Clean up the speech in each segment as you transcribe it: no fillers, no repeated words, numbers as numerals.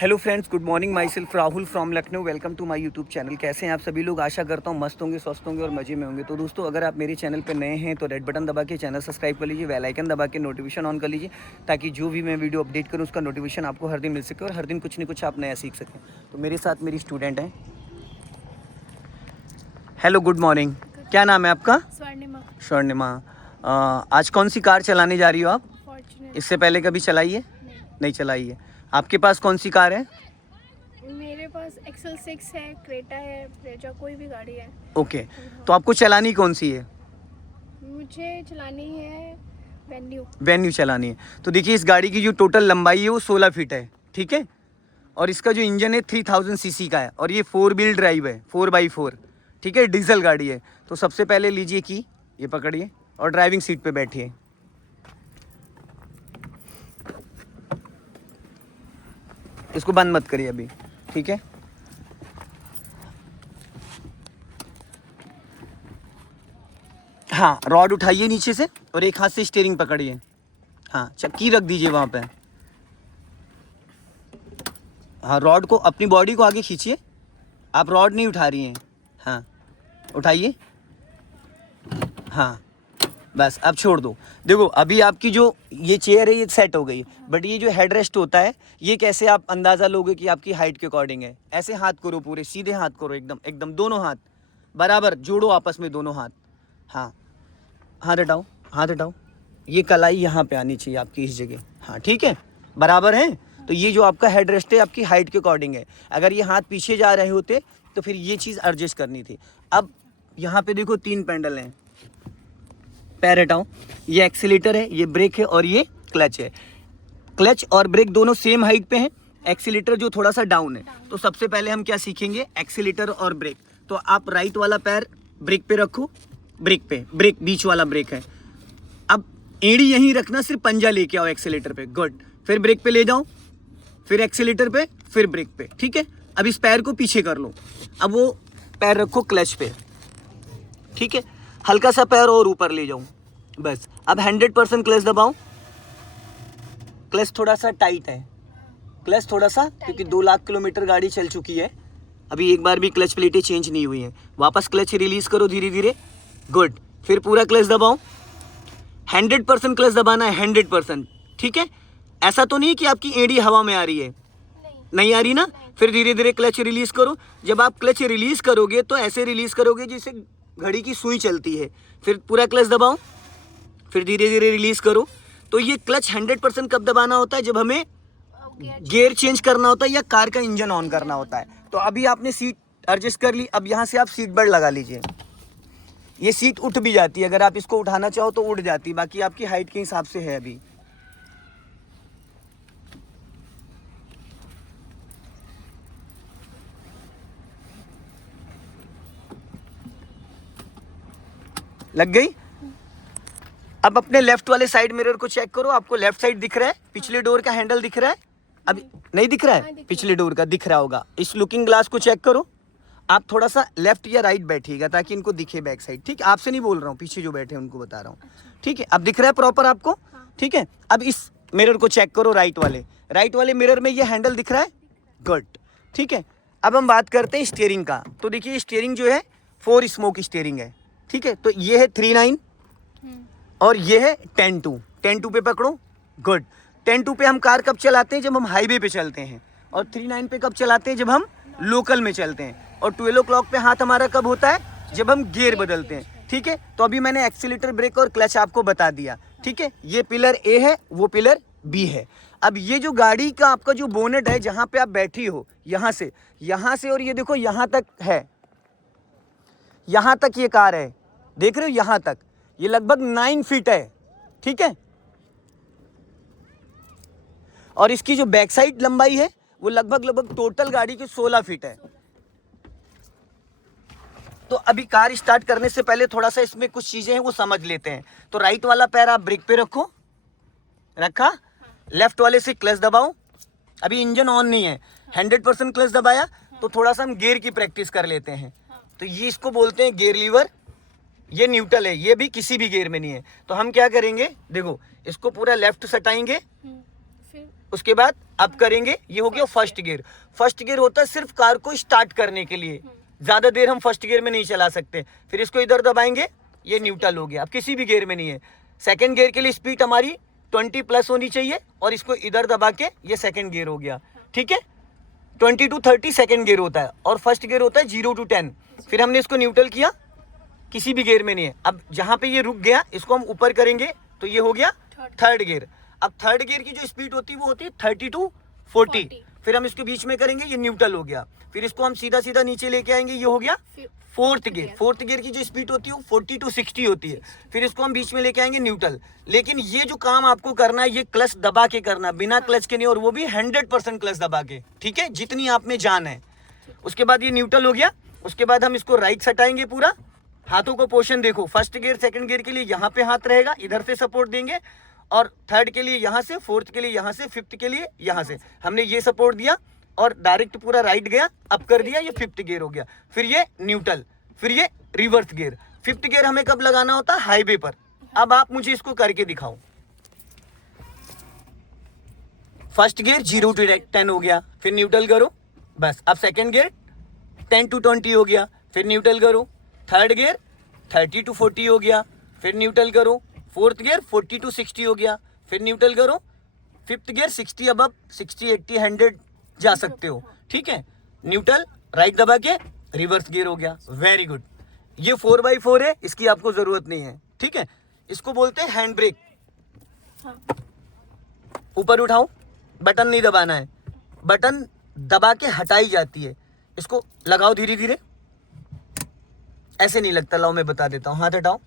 Hello friends, good morning. Myself Rahul from Lucknow. Welcome to my YouTube channel. कैसे हैं आप सभी लोग? आशा करता हूँ मस्त होंगे, स्वस्थ होंगे और मजे में होंगे। तो दोस्तों, अगर आप मेरे चैनल पर नए हैं तो रेड बटन दबा के चैनल सब्सक्राइब कर लीजिए, बेल आइकन दबा के नोटिफिकेशन ऑन कर लीजिए, ताकि जो भी मैं वीडियो अपडेट करूँ उसका नोटिफिकेशन आपको हर दिन मिल सके और हर दिन कुछ न कुछ आप नया सीख सकें। तो मेरे साथ मेरी स्टूडेंट हैं। Hello, good morning. क्या नाम है आपका? स्वर्णिमा। स्वर्णिमा। आज कौन सी कार चलाने जा रही हो आप? फॉर्च्यूनर। इससे पहले कभी चलाई है? नहीं चलाई है। आपके पास कौन सी कार है? मेरे पास एक्सेल 6 है, क्रेटा है, ब्रेजा, कोई भी गाड़ी है। ओके। तो आपको चलानी कौन सी है? मुझे चलानी है वेन्यू। वेन्यू चलानी है। तो देखिए, इस गाड़ी की जो टोटल लंबाई है वो 16 फीट है, ठीक है। और इसका जो इंजन है 3000 सीसी का है और ये 4 व्हील ड्राइव है, 4x4, ठीक है, डीजल गाड़ी है। तो सबसे पहले लीजिए की, ये पकड़िए और ड्राइविंग सीट पे बैठिए। इसको बंद मत करिए अभी, ठीक है। हाँ, रॉड उठाइए नीचे से और एक हाथ से स्टीयरिंग पकड़िए। हाँ, चक्की रख दीजिए वहाँ पे। हाँ, रॉड को, अपनी बॉडी को आगे खींचिए। आप रॉड नहीं उठा रही हैं। हाँ, उठाइए। हाँ, बस अब छोड़ दो। देखो, अभी आपकी जो ये चेयर है ये सेट हो गई, बट ये जो हेड रेस्ट होता है ये कैसे आप अंदाज़ा लोगे कि आपकी हाइट के अकॉर्डिंग है? ऐसे हाथ करो, पूरे सीधे हाथ करो, एकदम एकदम दोनों हाथ बराबर जोड़ो आपस में, दोनों हाथ। हाँ, हाथ हटाओ, हाथ हटाओ। ये कलाई यहाँ पे आनी चाहिए आपकी, इस जगह। हाँ, ठीक है, बराबर है। तो ये जो आपका हेड रेस्ट है आपकी हाइट के अकॉर्डिंग है। अगर ये हाथ पीछे जा रहे होते तो फिर ये चीज़ एडजस्ट करनी थी। अब यहाँ पे देखो 3 पेंडल हैं। पैर हटाओ। ये एक्सीलेटर है, ये ब्रेक है और ये क्लच है। क्लच और ब्रेक दोनों सेम हाइट पे हैं। एक्सीलेटर जो थोड़ा सा डाउन है। तो सबसे पहले हम क्या सीखेंगे? एक्सीलेटर और ब्रेक। तो आप राइट वाला पैर ब्रेक पे रखो, ब्रेक पे, ब्रेक बीच वाला ब्रेक है। अब एड़ी यहीं रखना, सिर्फ पंजा लेके आओ एक्सीलेटर पे। गुड। फिर ब्रेक पे ले जाओ, फिर एक्सीलेटर पे, फिर ब्रेक पे, ठीक है। अब इस पैर को पीछे कर लो। अब वो पैर रखो क्लच पे, ठीक है। हल्का सा पैर और ऊपर ले जाऊं, बस। अब 100% क्लच दबाओ। क्लच थोड़ा सा टाइट है, क्लच थोड़ा सा, क्योंकि 2 लाख किलोमीटर गाड़ी चल चुकी है, अभी एक बार भी क्लच प्लेटें चेंज नहीं हुई हैं। वापस क्लच रिलीज करो धीरे धीरे। गुड। फिर पूरा क्लच दबाओ। 100% क्लच दबाना है, 100%, ठीक है। ऐसा तो नहीं कि आपकी एड़ी हवा में आ रही है, नहीं आ रही ना। फिर धीरे धीरे क्लच रिलीज करो। जब आप क्लच रिलीज करोगे तो ऐसे रिलीज करोगे जैसे घड़ी की सुई चलती है। फिर पूरा क्लच दबाओ, फिर धीरे धीरे रिलीज करो। तो ये क्लच 100% कब दबाना होता है? जब हमें गियर चेंज करना होता है या कार का इंजन ऑन करना होता है। तो अभी आपने सीट एडजस्ट कर ली। अब यहाँ से आप सीट बेल्ट लगा लीजिए। ये सीट उठ भी जाती है, अगर आप इसको उठाना चाहो तो उठ जाती है, बाकी आपकी हाइट के हिसाब से है। अभी लग गई। अब अपने लेफ्ट वाले साइड मिरर को चेक करो। आपको लेफ्ट साइड दिख रहा है? पिछले डोर का हैंडल दिख रहा है? अभी नहीं दिख रहा है? पिछले डोर का दिख रहा होगा। इस लुकिंग ग्लास को चेक करो। आप थोड़ा सा लेफ्ट या राइट बैठिएगा ताकि इनको दिखे बैक साइड, ठीक है। आपसे नहीं बोल रहा हूँ, पीछे जो बैठे हैं उनको बता रहा हूँ, ठीक है। अब दिख रहा है प्रॉपर आपको? ठीक है। अब इस मिरर को चेक करो, राइट वाले मिरर में ये हैंडल दिख रहा है? गुड, ठीक है। अब हम बात करते हैं स्टीयरिंग का। तो देखिए, स्टीयरिंग जो है 4 स्मोक स्टीयरिंग है, ठीक है। तो ये है 3/9 और ये है 10/2। 10/2 पे पकड़ो। गुड। 10/2 पे हम कार कब चलाते हैं? जब हम हाईवे पे चलते हैं। और 3/9 पे कब चलाते हैं? जब हम लोकल में चलते हैं। और 12 o'clock पे हाथ हमारा कब होता है? जब हम गियर बदलते हैं, ठीक है। तो अभी मैंने एक्सीलेटर, ब्रेक और क्लच आपको बता दिया, ठीक है। ये पिलर ए है, वो पिलर बी है। अब ये जो गाड़ी का आपका जो बोनेट है, जहाँ पे आप बैठी हो, यहाँ से और ये देखो यहाँ तक है, यहाँ तक ये कार है, देख रहे हो? यहाँ तक ये लगभग 9 फीट है, ठीक है। और इसकी जो बैक साइड लंबाई है वो लगभग टोटल गाड़ी की 16 फीट है। तो अभी कार स्टार्ट करने से पहले थोड़ा सा इसमें कुछ चीजें हैं वो समझ लेते हैं। तो राइट वाला पैर आप ब्रेक पे रखो, रखा। लेफ्ट वाले से क्लच दबाओ। अभी इंजन ऑन नहीं है, 100% क्लच दबाया। तो थोड़ा सा हम गियर की प्रैक्टिस कर लेते हैं। तो ये इसको बोलते हैं गियर लीवर। ये न्यूट्रल है, ये भी किसी भी गियर में नहीं है। तो हम क्या करेंगे? देखो, इसको पूरा लेफ्ट सटाएंगे, उसके बाद अब करेंगे, ये हो गया फर्स्ट गियर। फर्स्ट गियर होता है सिर्फ कार को स्टार्ट करने के लिए, ज़्यादा देर हम फर्स्ट गियर में नहीं चला सकते। फिर इसको इधर दबाएंगे, ये न्यूट्रल हो गया, अब किसी भी गियर में नहीं है। सेकंड गियर के लिए स्पीड हमारी 20 प्लस होनी चाहिए, और इसको इधर दबा के ये सेकंड गियर हो गया, ठीक है। 20 to 30 सेकंड गियर होता है, और फर्स्ट गियर होता है 0 to 10। फिर हमने इसको न्यूट्रल किया, किसी भी गियर में नहीं है। अब जहाँ पे ये रुक गया, इसको हम ऊपर करेंगे तो ये हो गया थर्ड गियर। अब थर्ड गियर की जो स्पीड होती है वो होती है 30 to 40। फिर हम इसको बीच में करेंगे, ये न्यूट्रल हो गया। फिर इसको हम सीधा सीधा नीचे लेके आएंगे, ये हो गया फोर्थ गियर। फोर्थ गियर की जो स्पीड होती है वो 40 to 60 होती है। फिर इसको हम बीच में लेके आएंगे न्यूट्रल। लेकिन ये जो काम आपको करना है, ये क्लच दबा के करना, बिना क्लच के नहीं, और वो भी 100% क्लच दबा के, ठीक है, जितनी आप में जान है। उसके बाद ये न्यूट्रल हो गया। उसके बाद हम इसको राइट सटाएंगे पूरा। हाथों को पोर्शन देखो, फर्स्ट गियर सेकंड गियर के लिए यहाँ पे हाथ रहेगा, इधर से सपोर्ट देंगे, और थर्ड के लिए यहाँ से, फोर्थ के लिए यहाँ से, फिफ्थ के लिए यहाँ से। हमने ये सपोर्ट दिया और डायरेक्ट पूरा राइट गया, अप कर दिया, ये फिफ्थ गियर हो गया। फिर ये न्यूट्रल, फिर ये रिवर्स गियर। फिफ्थ गियर हमें कब लगाना होता है? हाईवे पर। अब आप मुझे इसको करके दिखाओ। फर्स्ट गियर 0 to 10 हो गया, फिर न्यूट्रल करो, बस। अब सेकंड गियर 10 to 20 हो गया, फिर न्यूट्रल करो। थर्ड गियर 30 to 40 हो गया, फिर न्यूट्रल करो। फोर्थ गियर 40 to 60 हो गया, फिर न्यूट्रल करो। फिफ्थ गियर 60 अबव, 60 80 100 जा सकते हो, ठीक है। न्यूट्रल, राइट दबा के रिवर्स गियर हो गया। Very good. ये 4x4 है, इसकी आपको जरूरत नहीं है, ठीक है। इसको बोलते हैं हैंड ब्रेक। ऊपर उठाओ, बटन नहीं दबाना है, बटन दबा के हटाई जाती है। इसको लगाओ धीरे धीरे, ऐसे नहीं लगता, लाओ मैं बता देता हूँ। हाथ हटाओ।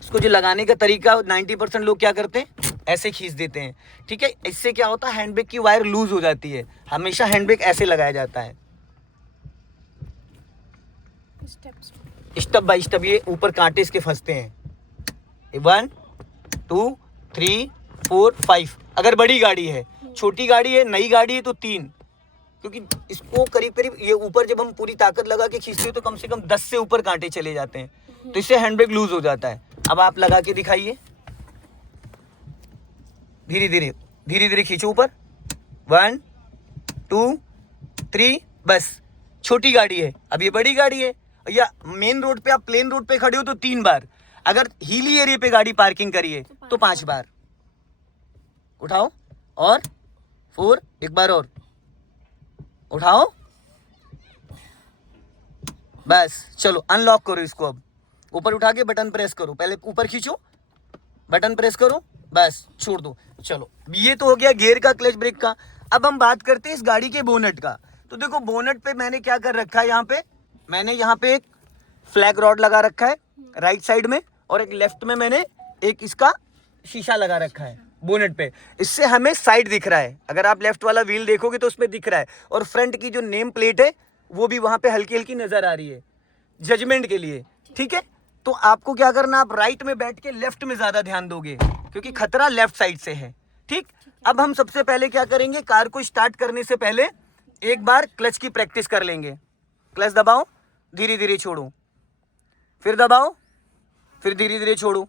इसको जो लगाने का तरीका 90% लोग क्या करते हैं, ऐसे खींच देते हैं, ठीक है। इससे क्या होता है, हैंड ब्रेक की वायर लूज हो जाती है। हमेशा हैंड ब्रेक ऐसे लगाया जाता है, स्टेप बाय स्टेप। ये ऊपर कांटे इसके फंसते हैं। 1 2 3 4 5। अगर बड़ी गाड़ी है, छोटी गाड़ी है, नई गाड़ी है तो 3, क्योंकि इसको करीब करीब ये ऊपर जब हम पूरी ताकत लगा के खींचते हैं तो कम से कम 10 से ऊपर कांटे चले जाते हैं, तो इससे हैंड ब्रेक लूज हो जाता है। अब आप लगा के दिखाइए, धीरे धीरे धीरे धीरे खींचो ऊपर। 1 2 3, बस। छोटी गाड़ी है, अब ये बड़ी गाड़ी है, या मेन रोड पे, आप प्लेन रोड पे खड़े हो तो 3 बार। अगर हिली एरिया पे गाड़ी पार्किंग करिए तो 5 बार। उठाओ, और 4, एक बार और उठाओ, बस। चलो अनलॉक करो इसको। अब ऊपर उठा के बटन प्रेस करो, पहले ऊपर खींचो, बटन प्रेस करो, बस, छोड़ दो। चलो, ये तो हो गया गियर का, क्लच ब्रेक का। अब हम बात करते हैं इस गाड़ी के बोनट का। तो देखो, बोनट पे मैंने क्या कर रखा है, यहाँ पे मैंने यहाँ पे एक फ्लैग रॉड लगा रखा है राइट साइड में, और एक लेफ्ट में मैंने एक इसका शीशा लगा रखा है बोनट पे। इससे हमें साइड दिख रहा है, अगर आप लेफ्ट वाला व्हील देखोगे तो उसमें दिख रहा है, और फ्रंट की जो नेम प्लेट है वो भी वहाँ पे हल्की हल्की नजर आ रही है जजमेंट के लिए, ठीक है। तो आपको क्या करना, आप राइट में बैठ के लेफ्ट में ज्यादा ध्यान दोगे, क्योंकि खतरा लेफ्ट साइड से है, ठीक। अब हम सबसे पहले क्या करेंगे, कार को स्टार्ट करने से पहले एक बार क्लच की प्रैक्टिस कर लेंगे। क्लच दबाओ, धीरे धीरे छोड़ो, फिर दबाओ, फिर धीरे धीरे छोड़ो।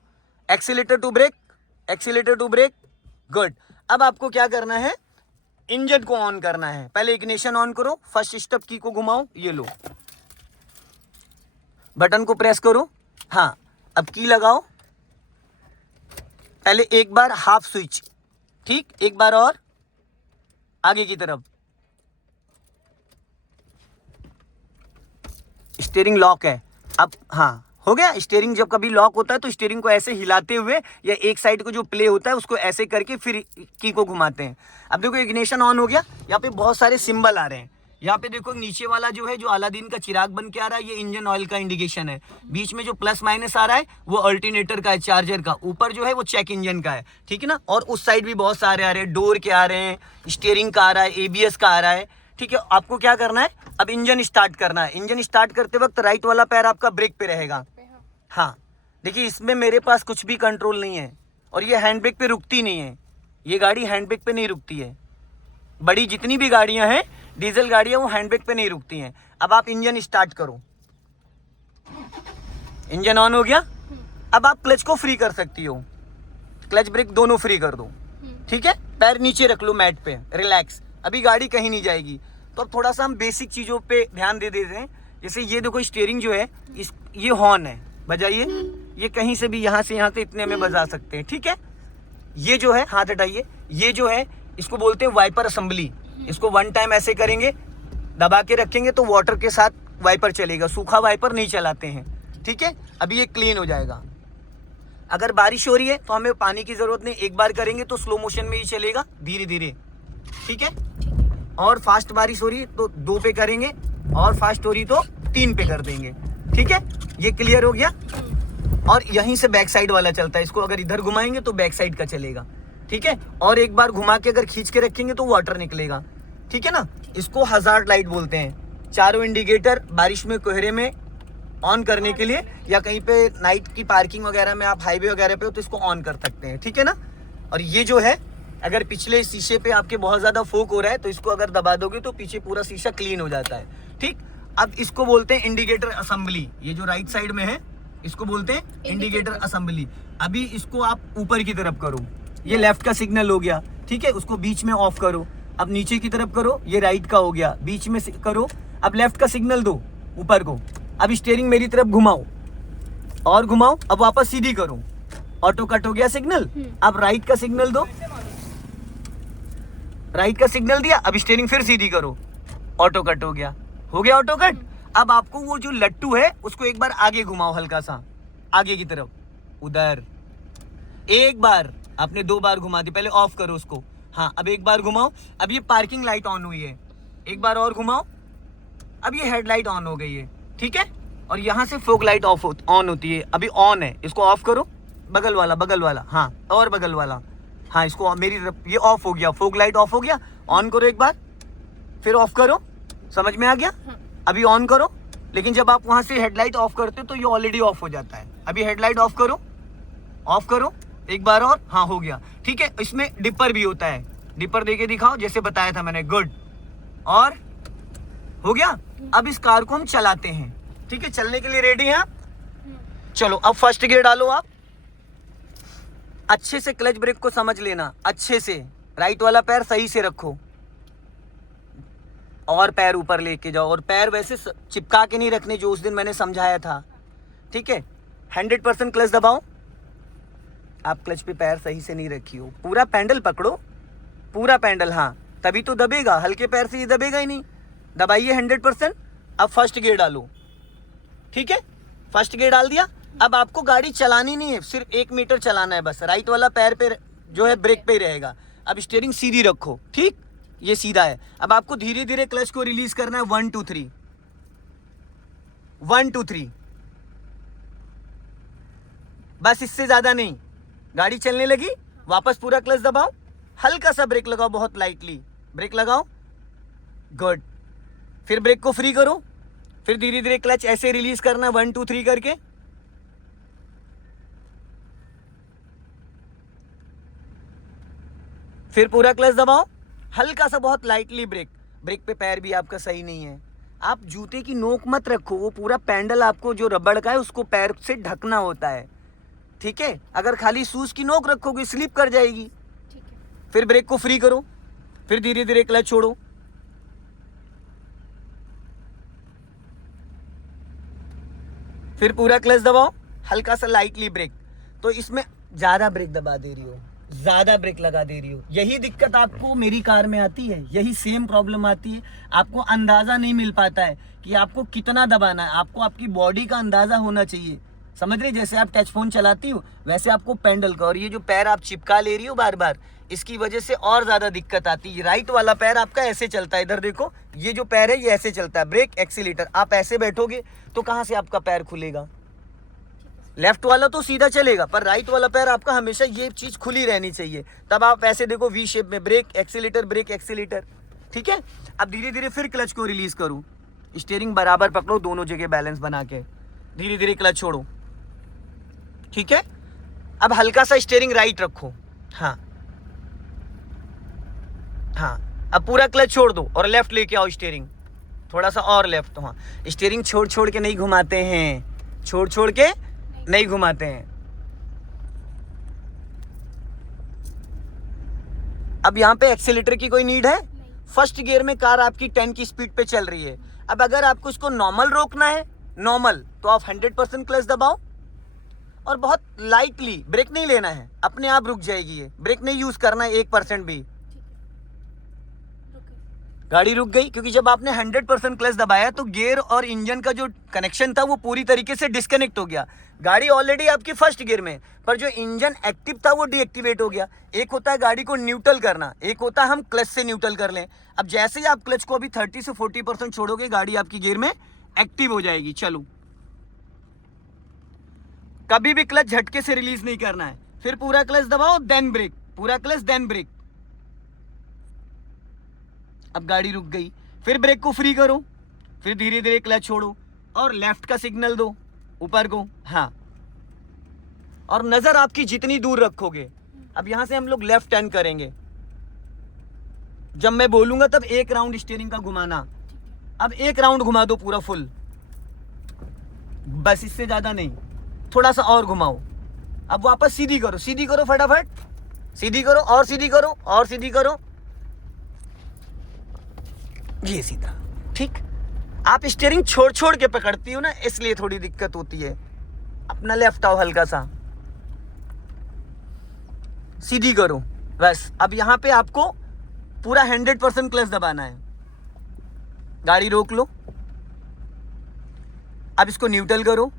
Accelerator to brake, accelerator to brake, good. अब आपको क्या करना है, इंजन को ऑन करना है। पहले इग्निशन ऑन करो, फर्स्ट स्टेप की को घुमाओ, ये लो, बटन को प्रेस करो, हाँ। अब की लगाओ, पहले एक बार हाफ स्विच, ठीक, एक बार और आगे की तरफ। स्टीयरिंग लॉक है अब, हाँ हो गया। स्टीयरिंग जब कभी लॉक होता है तो स्टीयरिंग को ऐसे हिलाते हुए, या एक साइड को जो प्ले होता है उसको ऐसे करके फिर की को घुमाते हैं। अब देखो, इग्निशन ऑन हो गया। यहाँ पे बहुत सारे सिंबल आ रहे हैं। यहाँ पे देखो, नीचे वाला जो है, जो अलादीन का चिराग बन के आ रहा है, ये इंजन ऑयल का इंडिकेशन है। बीच में जो प्लस माइनस आ रहा है वो अल्टरनेटर का है, चार्जर का। ऊपर जो है वो चेक इंजन का है, ठीक है ना। और उस साइड भी बहुत सारे आ रहे हैं, डोर के आ रहे हैं, स्टीयरिंग का आ रहा है, ABS का आ रहा है, ठीक है। आपको क्या करना है, अब इंजन स्टार्ट करना है। इंजन स्टार्ट करते वक्त राइट वाला पैर आपका ब्रेक पे रहेगा, हाँ। देखिए, इसमें मेरे पास कुछ भी कंट्रोल नहीं है, और ये हैंड ब्रेक पे रुकती नहीं है। ये गाड़ी हैंड ब्रेक पे नहीं रुकती है। बड़ी जितनी भी गाड़ियां हैं, डीजल गाड़ियां, वो हैंड ब्रेक पे नहीं रुकती हैं। अब आप इंजन स्टार्ट करो, इंजन ऑन हो गया। अब आप क्लच को फ्री कर सकती हो, क्लच ब्रेक दोनों फ्री कर दो, ठीक है, पैर नीचे रख लो मैट पे, रिलैक्स, अभी गाड़ी कहीं नहीं जाएगी। तो अब थोड़ा सा हम बेसिक चीज़ों पे ध्यान दे देते हैं। जैसे ये देखो स्टीयरिंग जो है, ये हॉर्न है, बजाइए, ये कहीं से भी यहाँ से यहाँ से इतने में बजा सकते हैं, ठीक है। ये जो है, हाथ हटाइए, ये जो है इसको बोलते हैं वाइपर असेंबली। इसको 1 टाइम ऐसे करेंगे, दबा के रखेंगे तो वाटर के साथ वाइपर चलेगा, सूखा वाइपर नहीं चलाते हैं, ठीक है। अभी ये क्लीन हो जाएगा। अगर बारिश हो रही है तो हमें पानी की ज़रूरत नहीं, एक बार करेंगे तो स्लो मोशन में ही चलेगा, धीरे धीरे, ठीक है। और फास्ट बारिश हो रही है तो 2 पे करेंगे, और फास्ट हो रही तो 3 पे कर देंगे, ठीक है। ये क्लियर हो गया। और यहीं से बैक साइड वाला चलता है, इसको अगर इधर घुमाएंगे तो बैक साइड का चलेगा, ठीक है। और एक बार घुमा के अगर खींच के रखेंगे तो वाटर निकलेगा, ठीक है ना। इसको हजार्ड लाइट बोलते हैं। चारों इंडिकेटर बारिश में, कोहरे में ऑन करने के लिए, या कहीं पे नाइट की पार्किंग वगैरह में, आप हाईवे वगैरह पे हो तो इसको ऑन कर सकते हैं, ठीक है ना। और ये जो है, अगर पिछले शीशे पे आपके बहुत ज़्यादा फोक हो रहा है तो इसको अगर दबा दोगे तो पीछे पूरा शीशा क्लीन हो जाता है, ठीक। अब इसको बोलते हैं इंडिकेटर असेंबली। ये जो राइट साइड में है इसको बोलते हैं इंडिकेटर असेंबली। अभी इसको आप ऊपर की तरफ करो, ये लेफ्ट का सिग्नल हो गया, ठीक है। उसको बीच में ऑफ करो। अब नीचे की तरफ करो, ये राइट का हो गया, बीच में करो। अब लेफ्ट का सिग्नल दो ऊपर को। अब स्टीयरिंग मेरी तरफ घुमाओ और घुमाओ, अब वापस सीधी करो, ऑटो कट हो गया सिग्नल। अब राइट का सिग्नल दो, राइट का सिग्नल दिया, अब स्टीयरिंग फिर सीधी करो, ऑटो कट हो गया ऑटो कट। अब आपको वो जो लट्टू है उसको एक बार आगे घुमाओ, हल्का सा आगे की तरफ, उधर एक बार, आपने 2 बार घुमा दी, पहले ऑफ करो उसको, हाँ। अब एक बार घुमाओ, अब ये पार्किंग लाइट ऑन हुई है, एक बार और घुमाओ, अब ये हेडलाइट ऑन हो गई है, ठीक है। और यहाँ से फोक लाइट ऑन होती है, अभी ऑन है, इसको ऑफ करो, बगल वाला, हाँ, और बगल वाला, हाँ, इसको मेरी तरफ, ये ऑफ हो गया, फोक लाइट ऑफ हो गया। ऑन करो एक बार, फिर ऑफ करो, समझ में आ गया। अभी ऑन करो, लेकिन जब आप वहां से हेडलाइट ऑफ करते हो तो ये ऑलरेडी ऑफ हो जाता है। अभी हेडलाइट ऑफ करो एक बार और, हाँ, हो गया, ठीक है। इसमें डिपर भी होता है, डिपर देके दिखाओ जैसे बताया था मैंने, गुड, और हो गया। अब इस कार को हम चलाते हैं, ठीक है, चलने के लिए रेडी हैं आप? चलो, अब फर्स्ट गियर डालो आप, अच्छे से क्लच ब्रेक को समझ लेना, अच्छे से राइट वाला पैर सही से रखो, और पैर ऊपर लेके जाओ, और पैर वैसे चिपका के नहीं रखने जो उस दिन मैंने समझाया था, ठीक है। 100% क्लच दबाओ। आप क्लच पे पैर सही से नहीं रखी हो, पूरा पैडल पकड़ो, पूरा पैडल, हाँ, तभी तो दबेगा, हल्के पैर से ये दबेगा ही नहीं। दबाइए 100%। अब फर्स्ट गियर डालो, ठीक है, फर्स्ट गियर डाल दिया। अब आपको गाड़ी चलानी नहीं है, सिर्फ 1 मीटर चलाना है बस, राइट वाला पैर पे जो है ब्रेक पे ही रहेगा। अब स्टीयरिंग सीधी रखो, ठीक, ये सीधा है। अब आपको धीरे धीरे क्लच को रिलीज करना है, 1 2 3, 1 2 3, बस, इससे ज्यादा नहीं। गाड़ी चलने लगी, वापस पूरा क्लच दबाओ, हल्का सा ब्रेक लगाओ, बहुत लाइटली ब्रेक लगाओ, गुड। फिर ब्रेक को फ्री करो, फिर धीरे धीरे क्लच ऐसे रिलीज करना, 1 2 3 करके। फिर पूरा क्लच दबाओ, हल्का सा बहुत लाइटली ब्रेक पे पैर भी आपका सही नहीं है। आप जूते की नोक मत रखो, वो पूरा पैडल आपको जो रबड़ का है उसको पैर से ढकना होता है, ठीक है। अगर खाली शूज की नोक रखोगे स्लिप कर जाएगी, ठीक है। फिर ब्रेक को फ्री करो, फिर धीरे धीरे क्लच छोड़ो, फिर पूरा क्लच दबाओ, हल्का सा लाइटली ब्रेक। तो इसमें ज़्यादा ब्रेक दबा दे रही हो, ज़्यादा ब्रेक लगा दे रही हो, यही दिक्कत आपको मेरी कार में आती है, यही सेम प्रॉब्लम आती है। आपको अंदाज़ा नहीं मिल पाता है कि आपको कितना दबाना है, आपको आपकी बॉडी का अंदाज़ा होना चाहिए, समझ रहे। जैसे आप टच फोन चलाती हो वैसे आपको पैडल का, और ये जो पैर आप चिपका ले रही हो बार बार, इसकी वजह से और ज़्यादा दिक्कत आती है। राइट वाला पैर आपका ऐसे चलता है, इधर देखो, ये जो पैर है ये ऐसे चलता है, ब्रेक एक्सीलेटर। आप ऐसे बैठोगे तो कहाँ से आपका पैर खुलेगा? लेफ्ट वाला तो सीधा चलेगा, पर राइट वाला पैर आपका हमेशा ये चीज़ खुली रहनी चाहिए, तब आप ऐसे देखो वी शेप में, ब्रेक एक्सीलेटर, ठीक है। अब धीरे धीरे फिर क्लच को रिलीज करो, स्टीयरिंग बराबर पकड़ो, दोनों जगह बैलेंस बना के, धीरे धीरे क्लच छोड़ो, ठीक है। अब हल्का सा स्टीयरिंग राइट रखो, हाँ, अब पूरा क्लच छोड़ दो और लेफ्ट लेके आओ स्टीयरिंग, थोड़ा सा और लेफ्ट, हाँ। स्टीयरिंग छोड़ के नहीं घुमाते हैं, छोड़ के नहीं घुमाते हैं। अब यहाँ पे एक्सीलेटर की कोई नीड है? नहीं। फर्स्ट गियर में कार आपकी 10 की स्पीड पे चल रही है। अब अगर आपको इसको नॉर्मल रोकना है, नॉर्मल, तो आप 100% क्लच दबाओ और बहुत लाइटली, ब्रेक नहीं लेना है, अपने आप रुक जाएगी ये, ब्रेक नहीं यूज करना है 1% भी। गाड़ी रुक गई क्योंकि जब आपने 100% क्लच दबाया तो गियर और इंजन का जो कनेक्शन था वो पूरी तरीके से डिस्कनेक्ट हो गया। गाड़ी ऑलरेडी आपकी फर्स्ट गियर में, पर जो इंजन एक्टिव था वो डीएक्टिवेट हो गया। एक होता है गाड़ी को न्यूट्रल करना, एक होता है हम क्लच से न्यूट्रल कर लें। अब जैसे ही आप क्लच को अभी 30 से 40% छोड़ोगे, गाड़ी आपकी गियर में एक्टिव हो जाएगी। चलो, कभी भी क्लच झटके से रिलीज नहीं करना है, फिर पूरा क्लच दबाओ देन ब्रेक, पूरा क्लच देन ब्रेक। अब गाड़ी रुक गई, फिर ब्रेक को फ्री करो, फिर धीरे धीरे क्लच छोड़ो और लेफ्ट का सिग्नल दो ऊपर को। हाँ, और नजर आपकी जितनी दूर रखोगे। अब यहां से हम लोग लेफ्ट टर्न करेंगे, जब मैं बोलूंगा तब एक राउंड स्टीयरिंग का घुमाना। अब एक राउंड घुमा दो पूरा फुल, बस, इससे ज्यादा नहीं, थोड़ा सा और घुमाओ। अब वापस सीधी करो, सीधी करो फटाफट, सीधी करो और सीधी करो और सीधी करो, ये सीधा। ठीक, आप स्टीयरिंग छोड़ छोड़ के पकड़ती हो ना, इसलिए थोड़ी दिक्कत होती है। अपना लेफ्ट आओ, हल्का सा सीधी करो, बस। अब यहां पे आपको पूरा 100% क्लच दबाना है। गाड़ी रोक लो, अब इसको न्यूट्रल करो।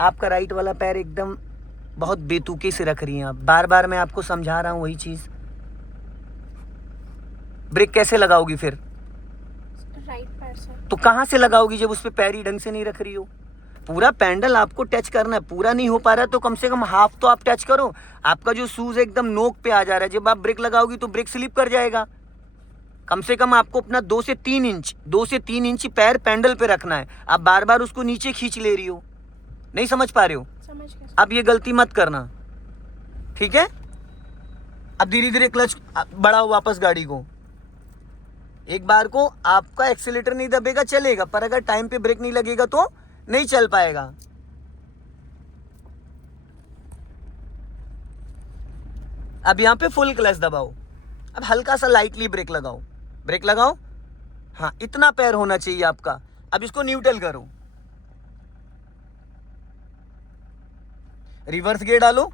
आपका राइट वाला पैर एकदम बहुत बेतुके से रख रही हैं आप, बार बार मैं आपको समझा रहा हूं वही चीज। ब्रेक कैसे लगाओगी फिर? राइट पैर से। तो कहां से लगाओगी जब उस पे पैर ही ढंग से नहीं रख रही हो? पूरा पैंडल आपको टच करना है, पूरा नहीं हो पा रहा है तो कम से कम हाफ तो आप टच करो। आपका जो शूज एकदम नोक पे आ जा रहा है, जब आप ब्रेक लगाओगी तो ब्रेक स्लिप कर जाएगा। कम से कम आपको अपना 2 से 3 इंच पैर पैंडल पे रखना है। आप बार बार उसको नीचे खींच ले रही हो, नहीं समझ पा रहे हो? समझ गए। अब ये गलती मत करना, ठीक है? अब धीरे धीरे क्लच बढ़ाओ वापस गाड़ी को। एक बार को आपका एक्सीलेटर नहीं दबेगा चलेगा, पर अगर टाइम पे ब्रेक नहीं लगेगा तो नहीं चल पाएगा। अब यहां पे फुल क्लच दबाओ, अब हल्का सा लाइटली ब्रेक लगाओ, ब्रेक लगाओ। हाँ, इतना पैर होना चाहिए आपका। अब इसको न्यूट्रल करो, रिवर्स गियर डालो,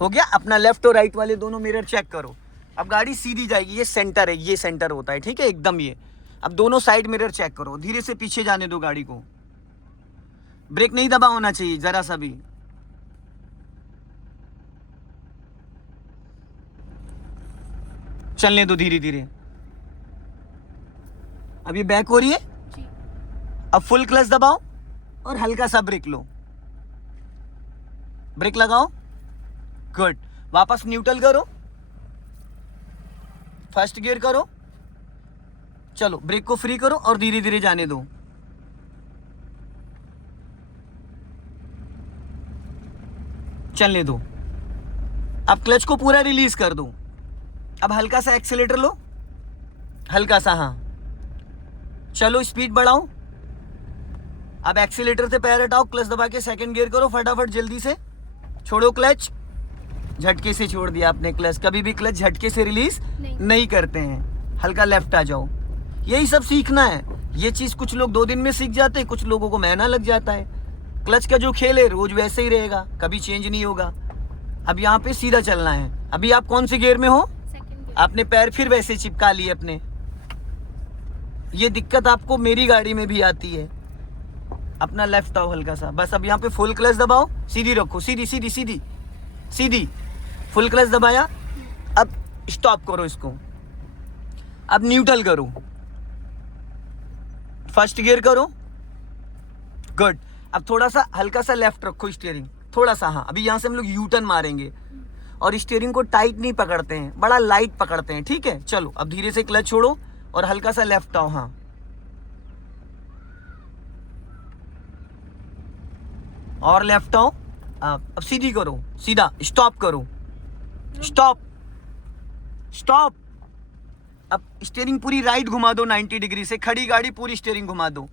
हो गया। अपना लेफ्ट और राइट वाले दोनों मिरर चेक करो। अब गाड़ी सीधी जाएगी, ये सेंटर है, ये सेंटर होता है, ठीक है, एकदम ये। अब दोनों साइड मिरर चेक करो, धीरे से पीछे जाने दो गाड़ी को। ब्रेक नहीं दबा होना चाहिए जरा सा भी। चलने दो धीरे धीरे। अब ये बैक हो रही है, जी। अब फुल क्लच दबाओ और हल्का सा ब्रेक लो, ब्रेक लगाओ, गुड। वापस न्यूट्रल करो, फर्स्ट गियर करो, चलो ब्रेक को फ्री करो और धीरे धीरे जाने दो। चलने दो। अब क्लच को पूरा रिलीज कर दो। अब हल्का सा एक्सीलेटर लो, हल्का सा, हाँ, चलो स्पीड बढ़ाओ। अब एक्सीलेटर से पैर हटाओ, क्लच दबा के सेकंड गियर करो फटाफट, जल्दी से छोड़ो क्लच। झटके से छोड़ दिया आपने क्लच, कभी भी क्लच झटके से रिलीज नहीं करते हैं। हल्का लेफ्ट आ जाओ, यही सब सीखना है। ये चीज कुछ लोग 2 दिन में सीख जाते हैं, कुछ लोगों को महीना लग जाता है। क्लच का जो खेल है रोज वैसे ही रहेगा, कभी चेंज नहीं होगा। अब यहाँ पे सीधा चलना है। अभी आप कौन से गियर में हो? Second gear. आपने पैर फिर वैसे चिपका लिए अपने। ये दिक्कत आपको मेरी गाड़ी में भी आती है। अपना लेफ्ट आओ हल्का सा, बस। अब यहाँ पे फुल क्लच दबाओ, सीधी रखो, सीधी सीधी सीधी सीधी, फुल क्लच दबाया। अब स्टॉप करो इसको, अब न्यूट्रल करो, फर्स्ट गियर करो, गुड। अब थोड़ा सा हल्का सा लेफ्ट रखो स्टीयरिंग, थोड़ा सा, हाँ। अभी यहाँ से हम लोग यू टर्न मारेंगे और स्टीयरिंग को टाइट नहीं पकड़ते हैं, बड़ा लाइट पकड़ते हैं, ठीक है? चलो अब धीरे से क्लच छोड़ो और हल्का सा लेफ्ट आओ, हाँ, और लेफ्ट आओ। अब सीधी करो, सीधा स्टॉप करो, स्टॉप स्टॉप। अब स्टीयरिंग पूरी राइट घुमा दो 90 डिग्री से, खड़ी गाड़ी पूरी स्टीयरिंग घुमा दो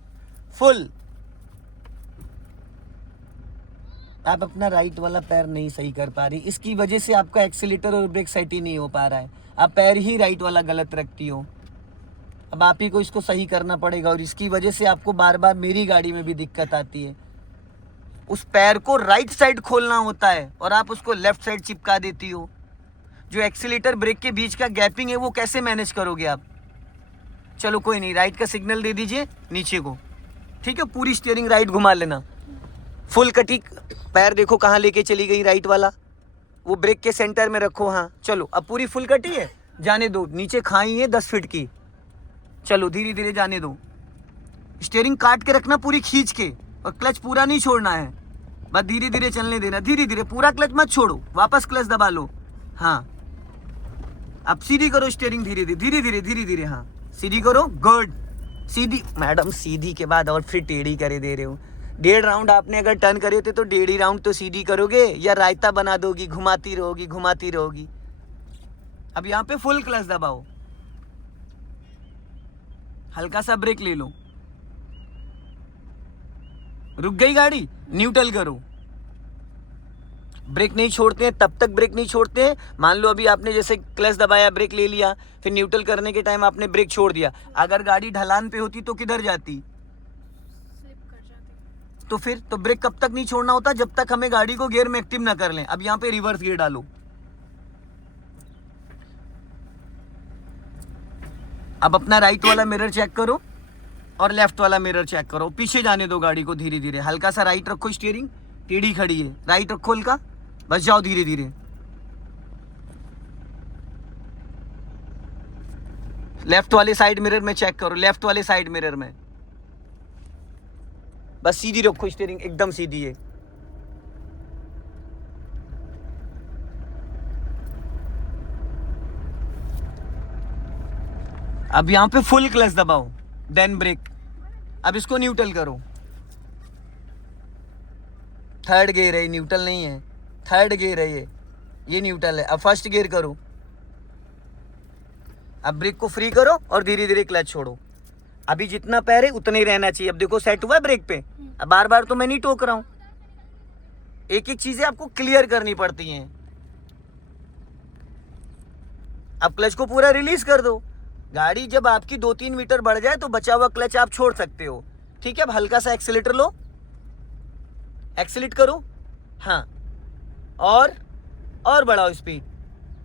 फुल। आप अपना राइट वाला पैर नहीं सही कर पा रही, इसकी वजह से आपका एक्सीलेटर और ब्रेक सेट ही नहीं हो पा रहा है। आप पैर ही राइट वाला गलत रखती हो। अब आप ही को इसको सही करना पड़ेगा और इसकी वजह से आपको बार बार मेरी गाड़ी में भी दिक्कत आती है। उस पैर को राइट साइड खोलना होता है और आप उसको लेफ्ट साइड चिपका देती हो। जो एक्सीलेटर ब्रेक के बीच का गैपिंग है वो कैसे मैनेज करोगे आप? चलो कोई नहीं, राइट का सिग्नल दे दीजिए नीचे को, ठीक है? पूरी स्टीयरिंग राइट घुमा लेना। फुल कटी पैर देखो कहाँ लेके चली गई राइट वाला, वो ब्रेक के सेंटर में रखो। हाँ चलो, अब पूरी फुल कटी है, जाने दो। नीचे खाई है 10 फीट की, चलो धीरे धीरे जाने दो। स्टीयरिंग काट के रखना पूरी खींच के, और क्लच पूरा नहीं छोड़ना है, बस धीरे धीरे चलने देना। धीरे धीरे, पूरा क्लच मत छोड़ो, वापस क्लच दबा लो। हाँ अब सीधी करो स्टीयरिंग, धीरे धीरे धीरे धीरे धीरे धीरे। हाँ सीधी करो, गुड। सीधी मैडम, सीधी के बाद और फिर टेढ़ी करे दे रहे हो। 1.5 राउंड आपने अगर टर्न करे थे तो 1.5 राउंड तो सीधी करोगे, या रायता बना दोगी, घुमाती रहोगी घुमाती रहोगी। अब यहाँ पे फुल क्लच दबाओ, हल्का सा ब्रेक ले लो। रुक गई गाड़ी, न्यूट्रल करो। ब्रेक नहीं छोड़ते हैं, तब तक ब्रेक नहीं छोड़ते हैं। मान लो अभी आपने जैसे क्लच दबाया, ब्रेक ले लिया, फिर न्यूट्रल करने के टाइम आपने ब्रेक छोड़ दिया। अगर गाड़ी ढलान पे होती तो किधर जाती? स्लिप कर जाती। तो फिर तो ब्रेक कब तक नहीं छोड़ना होता? जब तक हमें गाड़ी को गियर में एक्टिव ना कर लें। अब यहाँ पे रिवर्स गियर डालो। अब अपना राइट वाला मिरर चेक करो और लेफ्ट वाला मिरर चेक करो। पीछे जाने दो गाड़ी को धीरे धीरे, हल्का सा राइट रखो। स्टीयरिंग टेढ़ी खड़ी है, राइट रखो हल्का, बस जाओ धीरे धीरे। लेफ्ट वाले साइड मिरर में चेक करो, लेफ्ट वाले साइड मिरर में बस सीधी रखो स्टीयरिंग, एकदम सीधी है। अब यहां पे फुल क्लच दबाओ, देन ब्रेक। अब इसको न्यूट्रल करो। थर्ड गियर है, न्यूट्रल नहीं है, थर्ड गियर है ये न्यूट्रल है। अब फर्स्ट गियर करो। अब ब्रेक को फ्री करो और धीरे धीरे क्लच छोड़ो। अभी जितना पैर है उतना ही रहना चाहिए। अब देखो सेट हुआ है ब्रेक पे। अब बार बार तो मैं नहीं टोक रहा हूं, एक एक चीजें आपको क्लियर करनी पड़ती हैं। अब क्लच को पूरा रिलीज कर दो। गाड़ी जब आपकी 2-3 मीटर बढ़ जाए तो बचा हुआ क्लच आप छोड़ सकते हो, ठीक है? अब हल्का सा एक्सीलेटर लो, एक्सीलेट करो। हाँ और बढ़ाओ स्पीड।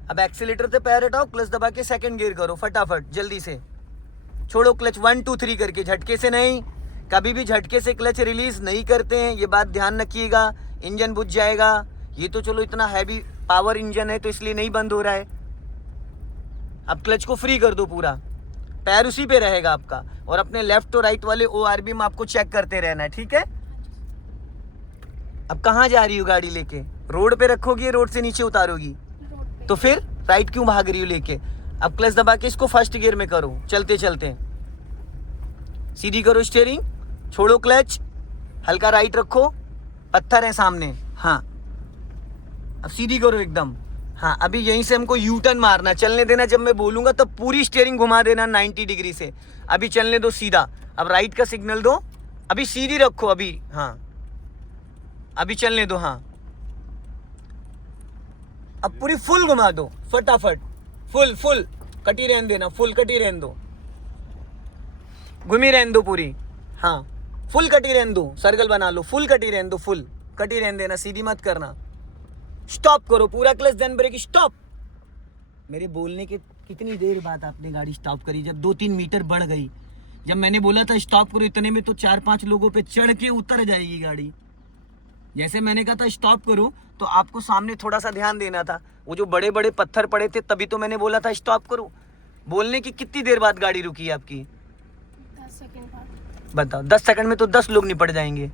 अब एक्सीलेटर से पैर हटाओ, क्लच दबा के सेकंड गियर करो फटाफट जल्दी से। छोड़ो क्लच 1 2 3 करके, झटके से नहीं। कभी भी झटके से क्लच रिलीज नहीं करते हैं, ये बात ध्यान रखिएगा, इंजन बुझ जाएगा। ये तो चलो इतना हैवी पावर इंजन है तो इसलिए नहीं बंद हो रहा है। अब क्लच को फ्री कर दो पूरा, पैर उसी पे रहेगा आपका। और अपने लेफ्ट और राइट वाले ORB में आपको चेक करते रहना है, ठीक है? अब कहाँ जा रही हो गाड़ी लेके? रोड पे रखोगी, रोड से नीचे उतारोगी? रोड पे। तो फिर राइट क्यों भाग रही हो लेके? अब क्लच दबा के इसको फर्स्ट गियर में करो, चलते चलते सीधी करो स्टीयरिंग, छोड़ो क्लच, हल्का राइट रखो, पत्थर है सामने। हाँ अब सीधी करो एकदम। हाँ अभी यहीं से हमको यू टर्न मारना, चलने देना। जब मैं बोलूंगा तब पूरी स्टीयरिंग घुमा देना 90 डिग्री से। अभी चलने दो सीधा। अब राइट का सिग्नल दो, अभी सीधी रखो अभी। हाँ अभी चलने दो। हाँ अब पूरी फुल घुमा दो फटाफट, फुल कटी रहने देना, फुल कटी रहने दो, घुमी रहने दो पूरी। हाँ फुल कटी रहने दो, सर्कल बना लो, फुल कटी रहने दो, फुल कटी रहने देना, सीधी मत करना। स्टॉप करो, पूरा क्लच देन ब्रेक, स्टॉप। मेरे बोलने के कितनी देर बाद आपने गाड़ी स्टॉप करी? जब 2-3 मीटर बढ़ गई। जब मैंने बोला था स्टॉप करो इतने में तो 4-5 लोगों पे चढ़ के उतर जाएगी गाड़ी। जैसे मैंने कहा था स्टॉप करो तो आपको सामने थोड़ा सा ध्यान देना था। वो जो बड़े बड़े पत्थर पड़े थे तभी तो मैंने बोला था स्टॉप करो। बोलने की कितनी देर बाद गाड़ी रुकी आपकी? 10 सेकंड बाद। बताओ, 10 सेकंड में तो 10 लोग निपट जाएंगे।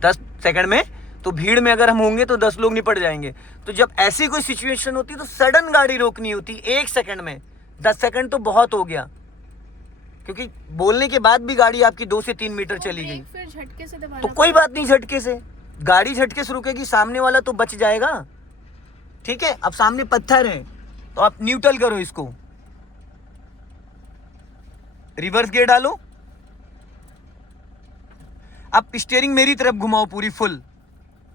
10 सेकंड में तो भीड़ में अगर हम होंगे तो 10 लोग निपट जाएंगे। तो जब ऐसी कोई सिचुएशन होती तो सडन गाड़ी रोकनी होती 1 सेकंड में। 10 सेकंड तो बहुत हो गया, क्योंकि बोलने के बाद भी गाड़ी आपकी 2 से 3 मीटर चली गई। फिर झटके से दबाना तो कोई बात नहीं, झटके से गाड़ी झटके से रुकेगी, सामने वाला तो बच जाएगा, ठीक है? अब सामने पत्थर है तो आप न्यूट्रल करो इसको, रिवर्स गियर डालो। अब स्टीयरिंग मेरी तरफ घुमाओ पूरी फुल,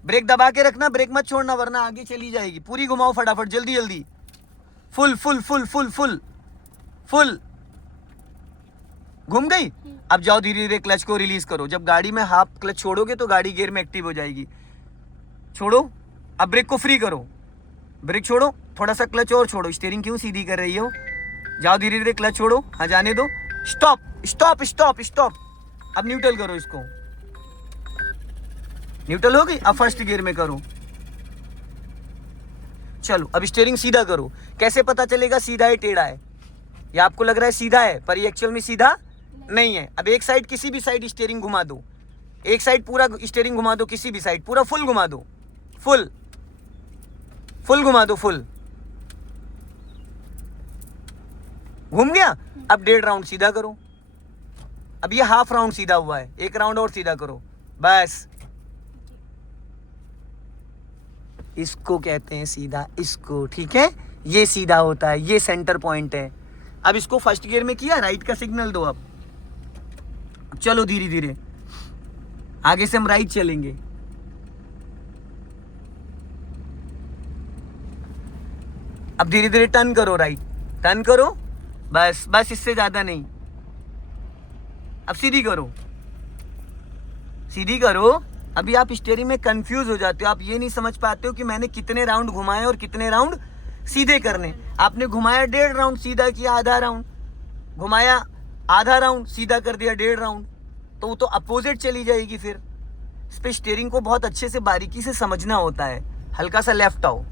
ब्रेक दबा के रखना, ब्रेक मत छोड़ना वरना आगे चली जाएगी। पूरी घुमाओ फटाफट, जल्दी जल्दी, full full full full full full. घूम गई। अब जाओ धीरे धीरे क्लच को रिलीज करो। जब गाड़ी में हाफ क्लच छोड़ोगे तो गाड़ी गियर में एक्टिव हो जाएगी। छोड़ो, अब ब्रेक को फ्री करो, ब्रेक छोड़ो, थोड़ा सा क्लच और छोड़ो। स्टीयरिंग क्यों सीधी कर रही हो? जाओ धीरे धीरे क्लच छोड़ो, हाँ जाने दो। Stop stop stop stop. अब न्यूट्रल करो इसको, न्यूट्रल हो गई। अब फर्स्ट गियर में करो। चलो अब स्टीयरिंग सीधा करो। कैसे पता चलेगा सीधा है टेढ़ा है? ये आपको लग रहा है सीधा है पर ये एक्चुअल में सीधा नहीं है। अब एक साइड, किसी भी साइड स्टीयरिंग घुमा दो, एक साइड पूरा स्टीयरिंग घुमा दो, किसी भी साइड पूरा फुल घुमा दो, फुल फुल घुमा दो, फुल। घूम गया। अब 1.5 राउंड सीधा करो। अब ये हाफ राउंड सीधा हुआ है, 1 राउंड और सीधा करो बस। इसको कहते हैं सीधा, इसको, ठीक है? ये सीधा होता है, ये सेंटर पॉइंट है। अब इसको फर्स्ट गियर में किया, राइट का सिग्नल दो। अब चलो धीरे धीरे, आगे से हम राइट चलेंगे। अब धीरे धीरे टर्न करो, राइट टर्न करो, बस बस, इससे ज्यादा नहीं। अब सीधी करो, सीधी करो। अभी आप स्टीयरिंग में कंफ्यूज हो जाते हो, आप ये नहीं समझ पाते हो कि मैंने कितने राउंड घुमाए और कितने राउंड सीधे करने। आपने घुमाया 1.5 राउंड, सीधा किया आधा राउंड, घुमाया आधा राउंड, सीधा कर दिया 1.5 राउंड, तो वो तो अपोजिट चली जाएगी। फिर इस पे स्टीयरिंग को बहुत अच्छे से बारीकी से समझना होता है। हल्का सा लेफ्ट आओ,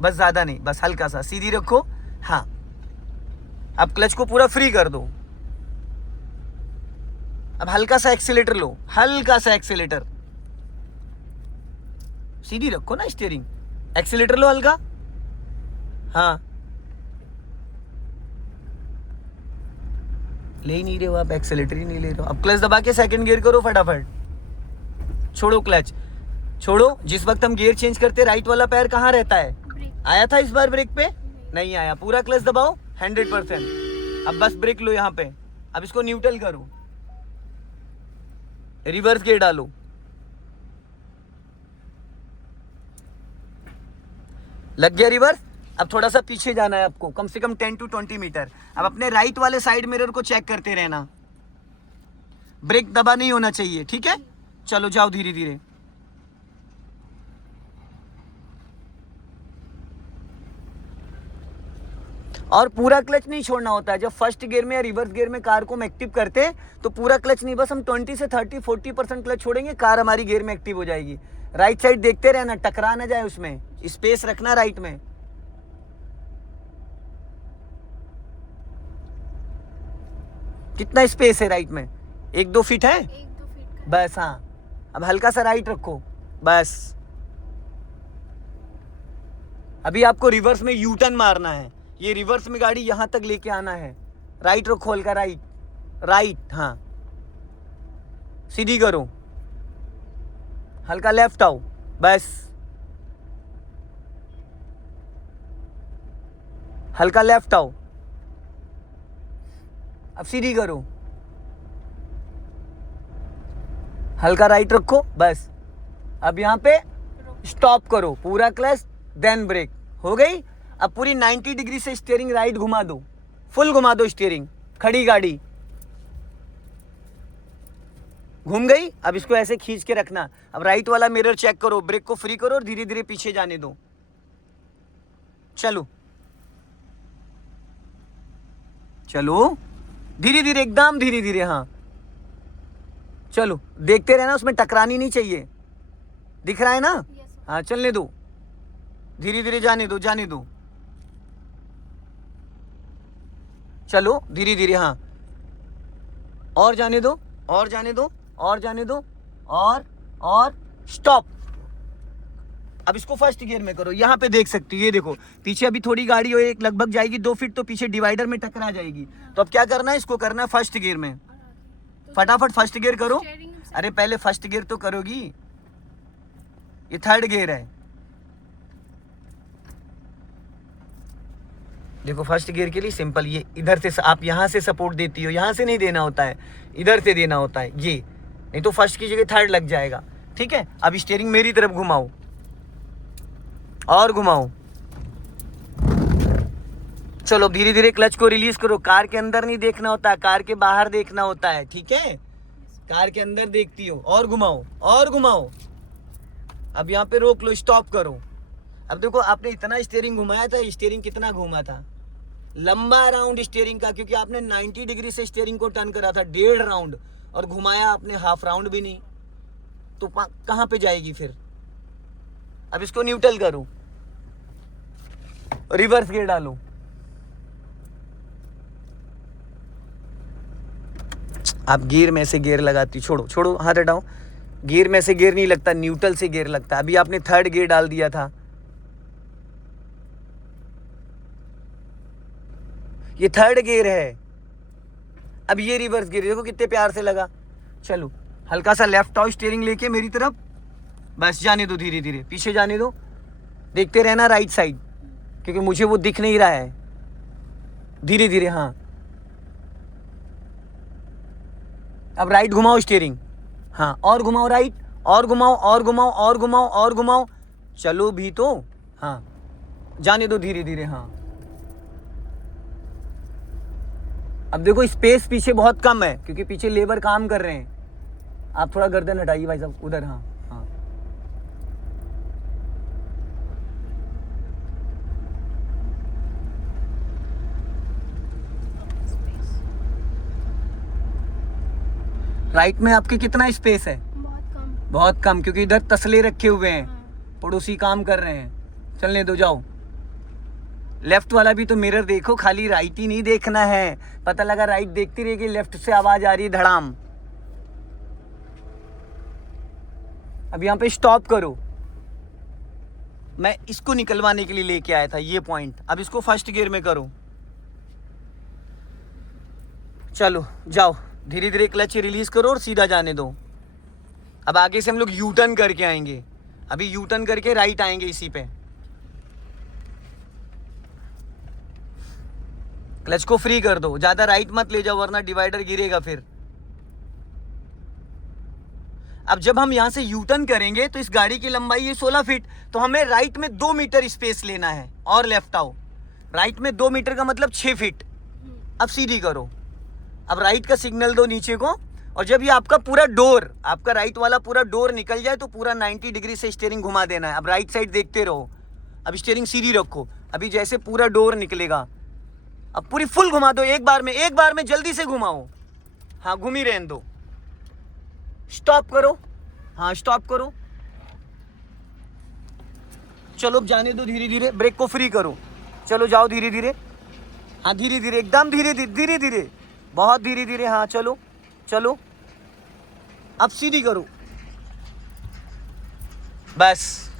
बस ज्यादा नहीं, बस हल्का सा सीधी रखो। हाँ, अब क्लच को पूरा फ्री कर दो। अब हल्का सा एक्सीलेटर लो, हल्का सा एक्सीलेटर, सीधी रखो ना स्टीयरिंग, एक्सीलेटर लो हल्का। हाँ, ले ही नहीं रहे हो आप, एक्सीलेटर ही नहीं ले रहे हो। अब क्लच दबा के सेकंड गियर करो फटाफट। छोड़ो क्लच, छोड़ो। जिस वक्त हम गियर चेंज करते राइट वाला पैर कहाँ रहता है? आया था इस बार ब्रेक पे? नहीं आया। पूरा क्लच दबाओ 100%। अब बस ब्रेक लो यहाँ पे। अब इसको न्यूट्रल करो, रिवर्स गियर डालो, लग गया रिवर्स। अब थोड़ा सा पीछे जाना है आपको, कम से कम 10 to 20 मीटर। अब अपने राइट वाले साइड मिरर को चेक करते रहना, ब्रेक दबा नहीं होना चाहिए, ठीक है? चलो जाओ धीरे धीरे। और पूरा क्लच नहीं छोड़ना होता है। जब फर्स्ट गियर में या रिवर्स गियर में कार को हम एक्टिव करते हैं तो पूरा क्लच नहीं, बस हम 20 से 30-40% क्लच छोड़ेंगे, कार हमारी गियर में एक्टिव हो जाएगी। राइट साइड देखते रहना, टकरा ना जाए, उसमें स्पेस रखना राइट में। कितना स्पेस है राइट में? 1-2 फीट है 1-2 फीट का। बस। हाँ, अब हल्का सा राइट रखो बस। अभी आपको रिवर्स में यू टर्न मारना है, ये रिवर्स में गाड़ी यहां तक लेके आना है। राइट रखो हल्का, राइट राइट, हाँ सीधी करो, हल्का लेफ्ट आओ बस, हल्का लेफ्ट आओ। अब सीधी करो, हल्का राइट रखो बस। अब यहाँ पे स्टॉप करो, पूरा क्लच देन ब्रेक। हो गई। अब पूरी 90 डिग्री से स्टीयरिंग राइट घुमा दो, फुल घुमा दो स्टीयरिंग, खड़ी गाड़ी घूम गई। अब इसको ऐसे खींच के रखना। अब राइट वाला मिरर चेक करो, ब्रेक को फ्री करो और धीरे धीरे पीछे जाने दो। चलो चलो धीरे धीरे, एकदम धीरे धीरे। हाँ चलो, देखते रहना, उसमें टकरानी नहीं चाहिए। दिख रहा है ना? हाँ चलने दो, धीरे धीरे जाने दो, जाने दो। चलो धीरे धीरे। हाँ, और जाने दो, और जाने दो, और जाने दो, और स्टॉप। अब इसको फर्स्ट गियर में करो। यहाँ पे देख सकते हो, ये देखो पीछे अभी थोड़ी गाड़ी हो, एक लगभग जाएगी 2 फीट, तो पीछे डिवाइडर में टकरा जाएगी। तो अब क्या करना है, इसको करना है फर्स्ट गियर में। फटाफट फर्स्ट गियर करो। अरे पहले फर्स्ट गियर तो करोगी, ये थर्ड गियर है। देखो फर्स्ट गियर के लिए सिंपल, ये इधर से आप यहाँ से सपोर्ट देती हो, यहाँ से नहीं देना होता है, इधर से देना होता है ये, नहीं तो फर्स्ट की जगह थर्ड लग जाएगा। ठीक है, अब स्टीयरिंग मेरी तरफ घुमाओ और घुमाओ। चलो धीरे धीरे क्लच को रिलीज करो। कार के अंदर नहीं देखना होता, कार के बाहर देखना होता है, ठीक है। कार के अंदर देखती हो, और घुमाओ और घुमाओ। अब यहाँ पे रोक लो, स्टॉप करो। अब देखो आपने इतना स्टीयरिंग घुमाया था, स्टीयरिंग कितना घूमा था, लंबा राउंड स्टीयरिंग का, क्योंकि आपने 90 डिग्री से स्टीयरिंग को टर्न करा था, 1.5 राउंड, और घुमाया आपने हाफ राउंड भी नहीं, तो कहाँ पे जाएगी फिर। अब इसको न्यूट्रल करो, रिवर्स गियर डालो। आप गियर में से गियर लगाती, छोड़ो छोड़ो, हाथ हटाओ। गियर में से गियर नहीं लगता, न्यूट्रल से गियर लगता है। अभी आपने 3rd गियर डाल दिया था, ये 3rd गियर है। अब ये रिवर्स गियर देखो कितने प्यार से लगा। चलो हल्का सा लेफ्ट आओ, स्टीयरिंग लेके मेरी तरफ, बस जाने दो, धीरे धीरे पीछे जाने दो। देखते रहना राइट साइड, क्योंकि मुझे वो दिख नहीं रहा है। धीरे धीरे, हाँ। अब राइट घुमाओ स्टीयरिंग, हाँ, और घुमाओ राइट, और घुमाओ और घुमाओ और घुमाओ और घुमाओ। चलो भी तो, हाँ, जाने दो धीरे धीरे, हाँ। अब देखो स्पेस पीछे बहुत कम है, क्योंकि पीछे लेबर काम कर रहे हैं। आप थोड़ा गर्दन हटाइए भाई साहब, उधर, हाँ हाँ। राइट में आपके कितना स्पेस है? बहुत कम। बहुत कम, क्योंकि इधर तसले रखे हुए हैं, हाँ। पड़ोसी काम कर रहे हैं। चलने दो, जाओ। लेफ्ट वाला भी तो मिरर देखो, खाली राइट ही नहीं देखना है। पता लगा राइट देखती रहेगी, लेफ्ट से आवाज आ रही है धड़ाम। अब यहाँ पे स्टॉप करो। मैं इसको निकलवाने के लिए लेके आया था ये पॉइंट। अब इसको 1st गियर में करो। चलो जाओ, धीरे धीरे क्लच रिलीज करो और सीधा जाने दो। अब आगे से हम लोग यू टर्न करके आएंगे। अभी यू टर्न करके राइट आएंगे इसी पे। क्लच को फ्री कर दो, ज्यादा राइट मत ले जाओ वरना डिवाइडर गिरेगा फिर। अब जब हम यहां से यू टर्न करेंगे तो इस गाड़ी की लंबाई है 16 फीट, तो हमें राइट में 2 मीटर स्पेस लेना है। और लेफ्ट आओ, राइट में 2 मीटर का मतलब 6 फीट। अब सीधी करो। अब राइट का सिग्नल दो नीचे को, और जब ये आपका पूरा डोर, आपका राइट वाला पूरा डोर निकल जाए तो पूरा 90 डिग्री से स्टीयरिंग घुमा देना है। अब राइट साइड देखते रहो। अब स्टीयरिंग सीधी रखो। अभी जैसे पूरा डोर निकलेगा, अब पूरी फुल घुमा दो एक बार में जल्दी से घुमाओ। हाँ, घूमी रहने दो। स्टॉप करो, हाँ स्टॉप करो। चलो अब जाने दो धीरे धीरे, ब्रेक को फ्री करो। चलो जाओ धीरे धीरे, हाँ धीरे धीरे, एकदम धीरे धीरे, धीरे धीरे, बहुत धीरे धीरे, हाँ चलो चलो। अब सीधी करो, बस।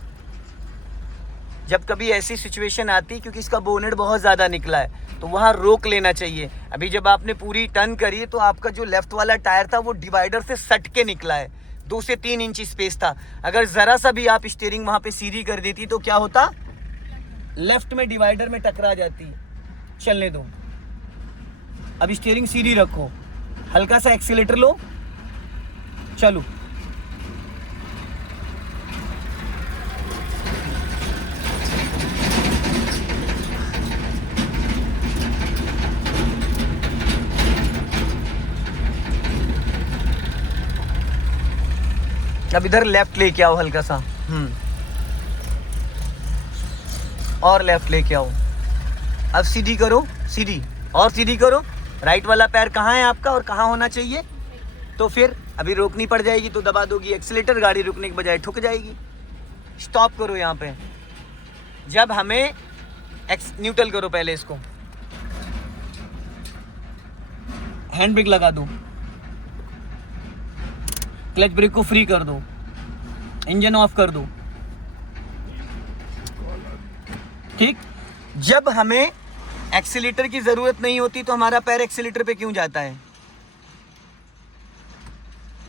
जब कभी ऐसी सिचुएशन आती, क्योंकि इसका बोनेट बहुत ज़्यादा निकला है, तो वहाँ रोक लेना चाहिए। अभी जब आपने पूरी टर्न करी तो आपका जो लेफ्ट वाला टायर था वो डिवाइडर से सट के निकला है। 2 से 3 इंच स्पेस था। अगर ज़रा सा भी आप स्टीयरिंग वहाँ पे सीधी कर देती तो क्या होता, लेफ्ट में डिवाइडर में टकरा जाती। चलने दो। अब स्टीयरिंग सीधी रखो, हल्का सा एक्सीलेटर लो, चलो। अब इधर लेफ्ट लेके आओ हल्का सा, और लेफ्ट लेके आओ। अब सीधी करो, सीधी, और सीधी करो। राइट वाला पैर कहाँ है आपका और कहाँ होना चाहिए, तो फिर अभी रोकनी पड़ जाएगी तो दबा दोगी एक्सीलेटर, गाड़ी रुकने के बजाय ठुक जाएगी। स्टॉप करो यहाँ पे। जब हमें न्यूट्रल करो, पहले इसको हैंड ब्रेक लगा दो, क्लच ब्रेक को फ्री कर दो, इंजन ऑफ कर दो, ठीक। जब हमें एक्सीलेटर की जरूरत नहीं होती तो हमारा पैर एक्सीलेटर पे क्यों जाता है?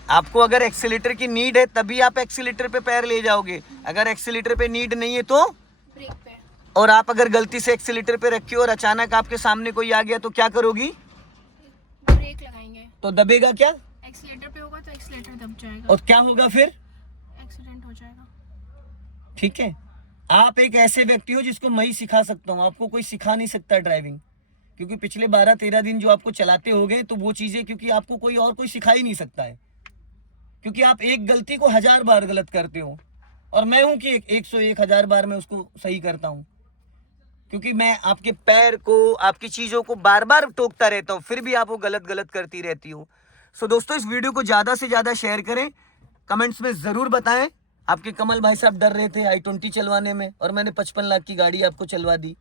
आपको अगर एक्सीलेटर की नीड है तभी आप एक्सीलेटर पे पैर ले जाओगे। अगर एक्सीलेटर पे नीड नहीं है तो ब्रेक पे। और आप अगर गलती से एक्सीलेटर पे रखी हो और अचानक आपके सामने कोई आ गया तो क्या करोगी? ब्रेक लगाएंगे तो दबेगा क्या? एक्सीलेटर पे होगा तो एक्सीलेटर दब जाएगा। और क्या होगा फिर? हो जाएगा। ठीक है, आप एक ऐसे व्यक्ति हो जिसको मैं ही सिखा सकता हूँ, आपको कोई सिखा नहीं सकता ड्राइविंग, क्योंकि पिछले 12-13 दिन जो आपको चलाते हो गए तो वो चीजें, क्योंकि आपको कोई और कोई सिखा ही नहीं सकता है, क्योंकि आप एक गलती को 1000 बार गलत करते हो और मैं हूं कि 101,000 बार मैं उसको सही करता हूं, क्योंकि मैं आपके पैर को, आपकी चीजों को बार बार टोकता रहता हूं, फिर भी आप वो गलत गलत करती रहती हो। सो दोस्तों, इस वीडियो को ज्यादा से ज्यादा शेयर करें, कमेंट्स में जरूर बताएं। आपके कमल भाई साहब डर रहे थे i20 चलवाने में और मैंने 55 लाख की गाड़ी आपको चलवा दी,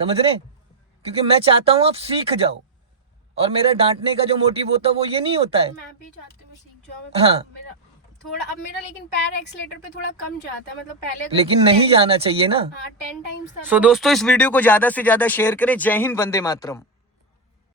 समझ रहे? क्योंकि मैं चाहता हूं आप सीख जाओ, और मेरा डांटने का जो मोटिव होता है वो ये नहीं होता है। मैं भी चाहती हूँ सीख जाऊँ। हाँ, मेरा थोड़ा, अब मेरा लेकिन पैर एक्सीलेटर पे थोड़ा कम जाता है, मतलब पहले तो लेकिन नहीं जाना चाहिए ना। हाँ 10 टाइम्स था। सो दोस्तों, इस वीडियो को ज्यादा से ज्यादा शेयर करें। जय हिंद, वंदे मातरम।